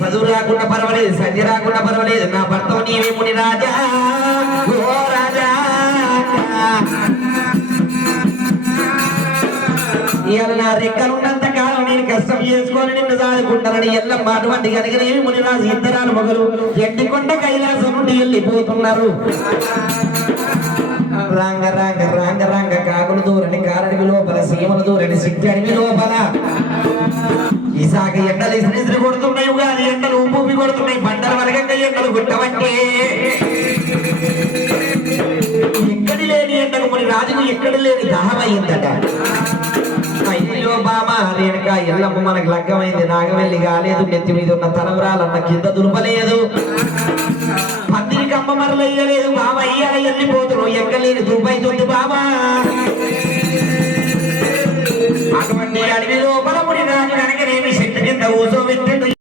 చదువు రాకుండా పర్వాలేదు, సంధ్య రాకుండా పర్వాలేదు, నా భర్త నీవే ముని రాజా. ఓ రాజా ఇవాళ నా రెక్కలున్నంత కాలం నేను కష్టం చేసుకొని నిన్ను సాదుకుంటానని ఎల్లమ్మ అటువంటి కనుకనేమి మునిరాజు ఇద్దరాలు మొగలు ఎండికొండ కైలాసం నుండి వెళ్ళిపోతున్నారు. రాంగ రాంగ రాంగ రాంగ కాకులు దూరని కారడివి లోపల, సీమలు దూరని సిట్టడివి లోపల ఈసాక ఎండలు ఇసిరి కొడుతున్నాయి, ఉగాది ఎండలు ఉప్పి కొడుతున్నాయి, పంటల వరకంగా ఎండలు గుట్టవంటే ఎక్కడి లేని ఎండకు ముని రాజుకు ఎక్కడి లేని దాహమైందట. అయ్యో బామా రేణుక ఎల్లమ్మ మనకు లగ్గమైంది, నాగవెల్లి కాలేదు, నెత్తి మీద ఉన్న తలవరాలన్న కింద దులపలేదు, పందిరికి అమ్మ మరలయ్యలేదు, బాబా అయ్యాల వెళ్ళిపోతున్నావు ఎక్కలేని దుర్పైతుంది బాబా. అటువంటి అడవి లోపల ముని రాజు కనుక చెట్టు కింద కూర్చోబెట్టి